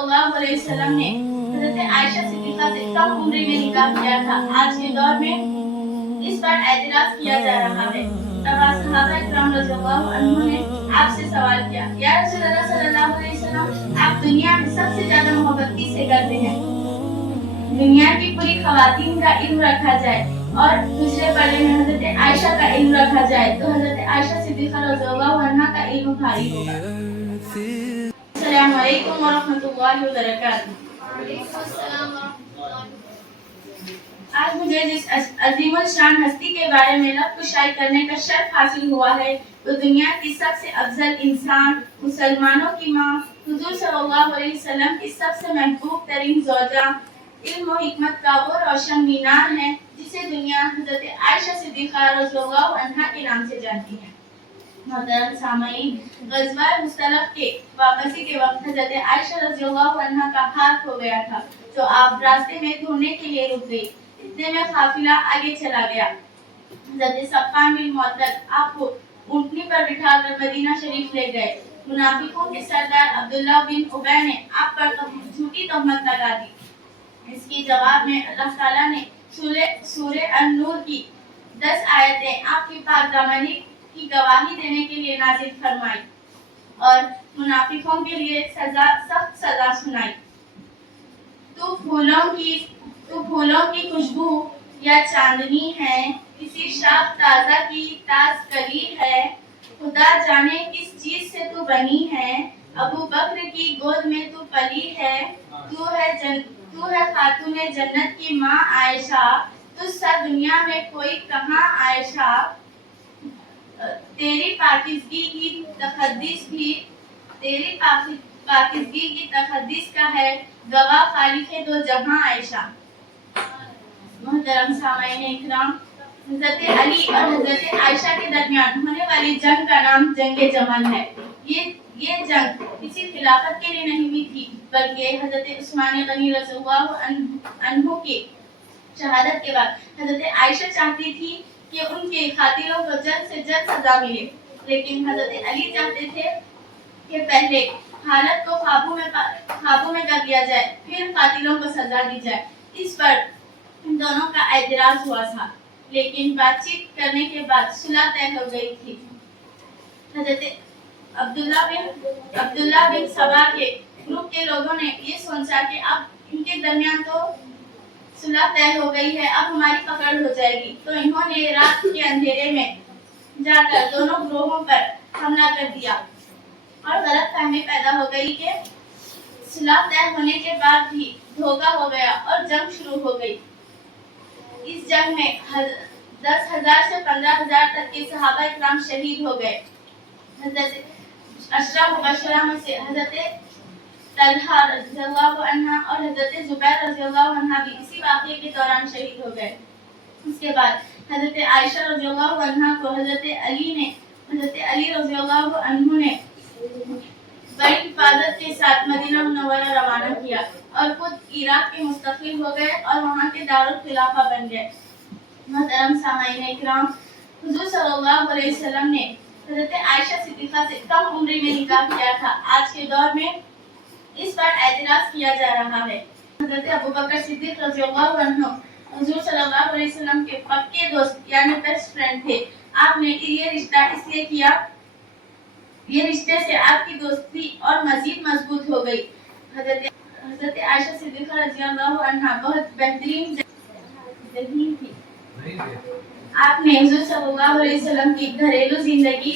सल्लल्लाहु अलैहि वसल्लम ने हजरत आयशा सिद्दीक़ा से कम उम्र में निकाह किया था। आज के दौर में इस पर एतराज किया जा रहा है। तब सहाबा इकराम रज़ियल्लाहु अन्हुम ने आपसे सवाल किया, या रसूलल्लाह सल्लल्लाहु अलैहि वसल्लम, आप दुनिया में सबसे ज्यादा मोहब्बत किससे करते हैं? दुनिया की पूरी खवातीन का इल्म रखा जाए और दूसरे पर्दे में हजरत आयशा का इल्म रखा जाए तो हजरत आयशा सिद्दीक़ा रज़ियल्लाहु अन्हा का इल्म भारी होगा। अस्सलामु अलैकुम व रहमतुल्लाहि व बरकातुहू। आज मुझे जिस अजीमुल शान हस्ती के बारे में लब कुशाई करने का शर्फ हासिल हुआ है वो दुनिया की सबसे अफजल इंसान, मुसलमानों की माँ, हुजूर सल्लल्लाहु अलैहि वसल्लम की सबसे महबूब तरीन ज़ौजा, इल्म और हिकमत का वो रोशन मीनार है जिसे दुनिया हज़रत आयशा सिद्दीक़ा रज़ियल्लाहु अन्हा के नाम से जानती है। मोहतरम सामईन, ग़ज़वा मुस्तलिक़ के वापसी के वक्त हज़रत आयशा रज़ियल्लाहु अन्हा का हाथ हो गया था तो आप रास्ते में ढूंढने के लिए रुक गई। इतने में काफिला आगे चला गया। हज़रत सफ़वान बिन मुअत्तल आपको ऊँटनी पर बिठाकर मदीना शरीफ ले गए। मुनाफिकों के सरदार अब्दुल्लाह बिन उबय ने आप पर झूठी तहमत लगा दी। इसके जवाब में अल्लाह ताला ने सूरे अन-नूर की 10 आयतें आपकी पाकदामनी की गवाही देने के लिए नाज़िल फरमाई और मुनाफिकों के लिए सख्त सजा सुनाई। तू फूलों की खुशबू या चांदनी है, किसी शाख ताजा की ताज कली है, खुदा जाने किस चीज से तू बनी है, अबू बकर की गोद में तू पली है, तू है खातूने जन्नत की माँ आयशा, तुझसा दुनिया में कोई कहाँ आयशा, तेरी पाकीज़गी की तखद्दीस का है गवाह खालिक़े दो जहां आयशा। मोहतरम सामईन इकराम, हज़रत अली और हज़रत आयशा के दरमियान होने वाली जंग का नाम जंग जमल है। ये जंग किसी खिलाफत के लिए नहीं हुई थी बल्कि हज़रत उस्मान गनी रज़ियल्लाहु अन्हु की शहादत के बाद हज़रत आयशा चाहती थी कि उनके कातिलों को जल्द से जल्द सजा मिले, लेकिन हज़रत अली चाहते थे कि पहले हालत को काबू में कर लिया जाए, फिर कातिलों को सजा दी जाए। इस पर दोनों का एतराज हुआ था, लेकिन बातचीत करने के बाद सुलह तय हो गई थी। हज़रत अब्दुल्लाह बिन सबा के ग्रुप के लोगों ने ये सोचा कि अब इनके दरमियान तो सुलह तय हो गई है, अब हमारी पकड़ हो जाएगी, तो इन्होंने रात के अंधेरे में जाकर दोनों ग्रोहों पर हमला कर दिया और गलतफहमी पैदा हो गई कि सुलह तय होने के बाद भी धोखा हो गया और जंग शुरू हो गई। इस जंग में 10,000 से 15,000 तक के सहाबा इकराम शहीद हो गए। हज़रत अशरा मुबशरा में से हज़रत तलहा रज़ियल्लाहु अन्हा और हज़रत ज़ुबैर रज़ियल्लाहु अन्हा भी इसी वाक़ये के दौरान शहीद हो गए। उसके बाद हज़रत आयशा रज़ियल्लाहु अन्हा को हज़रत अली रज़ियल्लाहु अन्हु ने बड़ी हिफाजत के साथ मदीना मुनव्वरा रवाना किया और खुद इराक के मुस्तक़िल हो गए और वहाँ के दारुल खिलाफा बन गए। मोहतरम सामईन इकराम, हुज़ूर सल्लल्लाहु अलैहि वसल्लम ने हज़रत आयशा सिद्दीक़ा से कम उम्र में निकाह किया था। आज के दौर में इस पर एतराज किया जा रहा है। हज़रत अबू बकर सिद्दीक़ रज़ियल्लाहु अन्हु हुज़ूर सल्लल्लाहु अलैहि वसल्लम के पक्के दोस्त यानी बेस्ट फ्रेंड थे। आपने ये रिश्ता इसलिए किया, ये रिश्ते से आपकी दोस्ती और मजीद मजबूत हो गई। हज़रत आयशा सिद्दीक़ा रज़ियल्लाहु अन्हा बहुत बेहतरीन थी। आपने हुज़ूर सल्लल्लाहु अलैहि वसल्लम की घरेलू जिंदगी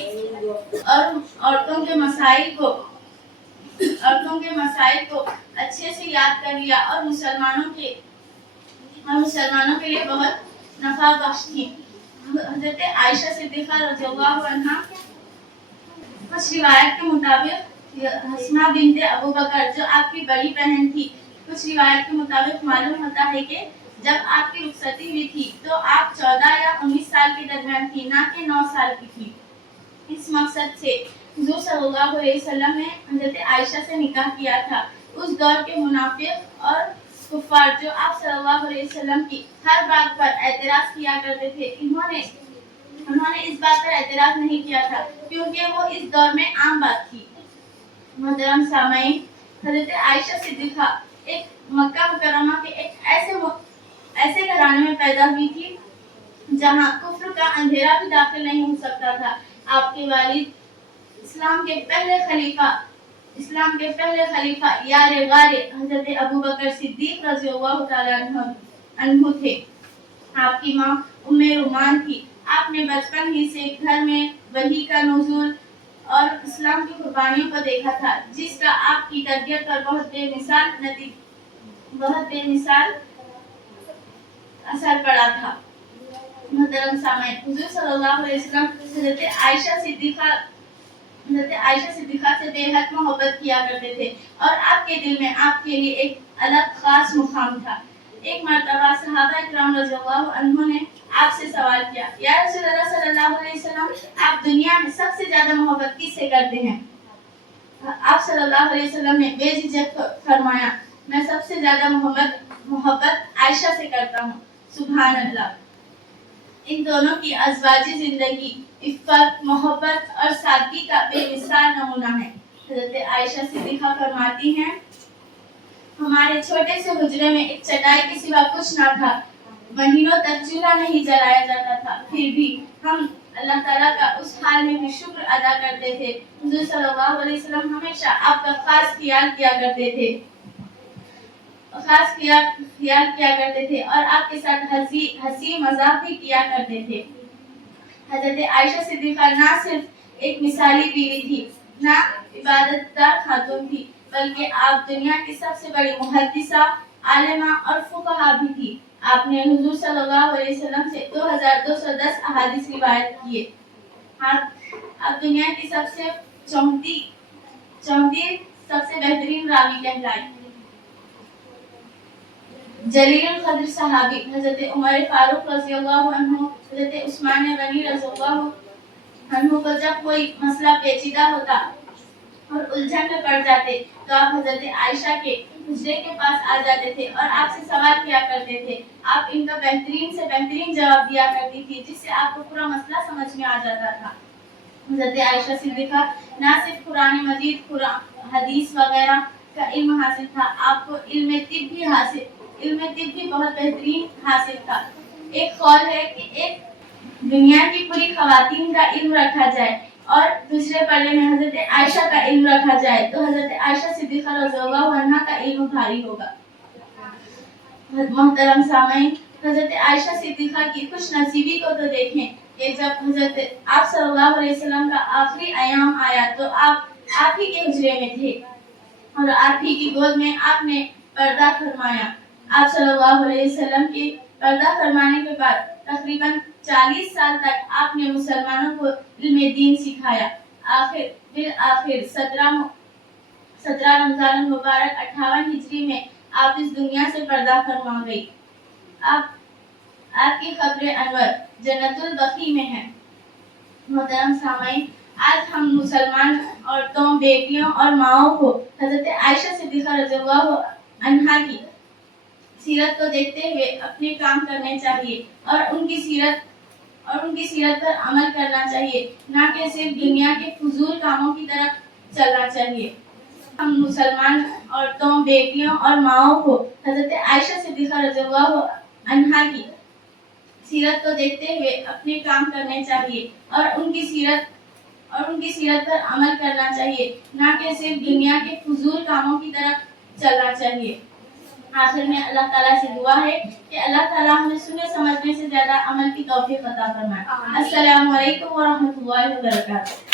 और औरतों के मसाइल को अच्छे से याद कर लिया और मुसलमानों के लिए बहुत नफा बख्श थी। हज़रत आयशा सिद्दीक़ा रज़ियल्लाहु अन्हा कुछ रिवायत के मुताबिक हस्मा बिन्ते अबू बकर जो आपकी बड़ी बहन थी, कुछ रिवायत के मुताबिक मालूम होता है कि जब आपकी रुखसती हुई थी तो आप 14 या 19 साल के दरमियान थी, ना कि 9 साल की थी। इस मकसद से हुज़ूर सल्लल्लाहु अलैहि वसल्लम ने हज़रत आयशा से निकाह किया था। उस दौर के मुनाफिक और कुफ़ार जो आप सल्लल्लाहु अलैहि वसल्लम की हर बात पर एतराज़ किया करते थे, उन्होंने इस बात पर एतराज़ नहीं किया था क्योंकि वो इस दौर में आम बात थी। मोहतरम सामईन, حضرت عائشہ صدیقہ ایک مکہ مکرمہ کے ایک ایسے گھرانے میں پیدا ہوئی تھی جہاں کفر کا اندھیرا بھی داخل نہیں ہو سکتا تھا۔ آپ کے والد اسلام کے پہلے خلیفہ یار غار حضرت ابو بکر صدیق رضی اللہ تعالیٰ عنہ تھے۔ آپ کی ماں ام رومان تھی۔ آپ نے بچپن ہی سے گھر میں وحی کا نزول اور اسلام کی قربانیوں کو دیکھا تھا، جس کا آپ کی تربیت پر بہت بے مثال اثر پڑا تھا۔ محترم سامعین، حضور صلی اللہ علیہ وسلم حضرت عائشہ صدیقہ سے بے حد محبت کیا کرتے تھے اور آپ کے دل میں آپ کے لیے ایک الگ خاص مقام تھا۔ ایک مرتبہ صحابہ کرام رضی اللہ عنہ نے آپ سے سوال کیا، یا رسول اللہ صلی اللہ علیہ وسلم، آپ دنیا میں سب سے زیادہ محبت کس سے کرتے ہیں؟ آپ صلی اللہ علیہ وسلم نے بے جھجک فرمایا، میں سب سے زیادہ محبت عائشہ سے کرتا ہوں۔ سبحان اللہ! ان دونوں کی ازواجی زندگی عفت، محبت اور سادگی کا بے مثال نمونہ ہے۔ حضرت عائشہ صدیقہ فرماتی ہیں، ہمارے چھوٹے سے حجرے میں ایک چٹائی کے سوا کچھ نہ تھا، مہینوں تک چولہا نہیں جلایا جاتا تھا، پھر بھی ہم اللہ تعالیٰ کا اس حال میں بھی شکر ادا کرتے تھے۔ حضور صلی اللہ علیہ وسلم ہمیشہ آپ کا خاص خیال کیا کرتے تھے اور آپ کے ساتھ ہنسی مذاق بھی کیا کرتے تھے۔ حضرت عائشہ صدیقہ نہ صرف ایک مثالی بیوی تھی، نہ عبادت دار خاتون تھی، بلکہ آپ دنیا کی سب سے بڑی محدثہ، عالمہ اور فقہا بھی تھی۔ آپ نے حضور صلی اللہ علیہ وسلم سے 2210 احادیث روایت کیے۔ آپ دنیا کی سب سے چوہدی سب سے بہترین راوی کہلائی۔ جلیل القدر صحابی حضرت عمر فاروق رضی اللہ عنہ، حضرت عثمان غنی رضی اللہ عنہ کو جب کوئی مسئلہ پیچیدہ ہوتا اور الجھن میں پڑ جاتے تو آپ حضرت عائشہ کے حجرے کے پاس آ جاتے تھے اور آپ سے سوال کیا کرتے تھے۔ آپ ان کا بہترین سے بہترین جواب دیا کرتی تھی، جس سے آپ کو پورا مسئلہ سمجھ میں آ جاتا تھا۔ حضرت عائشہ صدیقہ نہ صرف قرآن مجید، حدیث وغیرہ کا علم حاصل تھا، آپ کو علم طب بھی بہت بہترین حاصل تھا۔ ایک قول ہے کہ ایک دنیا کی پوری خواتین کا علم رکھا جائے اور دوسرے پلے میں حضرت عائشہ کا علم رکھا جائے تو حضرت عائشہ صدیقہ رضی اللہ عنہا کا علم بھاری ہوگا۔ محترم سامعین، حضرت عائشہ صدیقہ کی خوش نصیبی کو تو دیکھیں کہ جب حضرت آپ صلی اللہ علیہ وسلم کا آخری ایام آیا تو آپ ہی کے حجرے میں تھے اور آپ ہی کی گود میں آپ نے پردہ فرمایا۔ آپ صلی اللہ علیہ وسلم کے پردہ فرمانے کے بعد تقریباً 40 سال تک آپ نے مسلمانوں کو علم دین سکھایا۔ بالآخر 17 رمضان المبارک 58 ہجری میں آپ اس دنیا سے پردہ فرما گئی۔ آپ کی قبر انور جنت البقیع میں ہے۔ محترم سامعین، آج ہم مسلمان عورتوں، بیٹیوں اور ماؤں کو حضرت عائشہ صدیقہ رضی اللہ عنہا کی سیرت کو دیکھتے ہوئے اپنے کام کرنے چاہیے اور ان کی سیرت پر عمل کرنا چاہیے، نہ کہ صرف دنیا کے فضول کاموں کی طرف چلنا چاہیے۔ ہم مسلمان عورتوں، بیٹیوں اور ماؤں کو حضرت عائشہ صدیقہ رضی اللہ عنہا کی سیرت کو دیکھتے ہوئے اپنے کام کرنے چاہیے اور ان کی سیرت پر عمل کرنا چاہیے، نہ کہ صرف دنیا کے فضول کاموں کی طرف چلنا چاہیے۔ آخر میں اللہ تعالیٰ سے دعا ہے کہ اللہ تعالیٰ ہمیں سننے سمجھنے سے زیادہ عمل کی توفیق عطا فرمائے۔ السلام علیکم ورحمۃ اللہ وبرکاتہ۔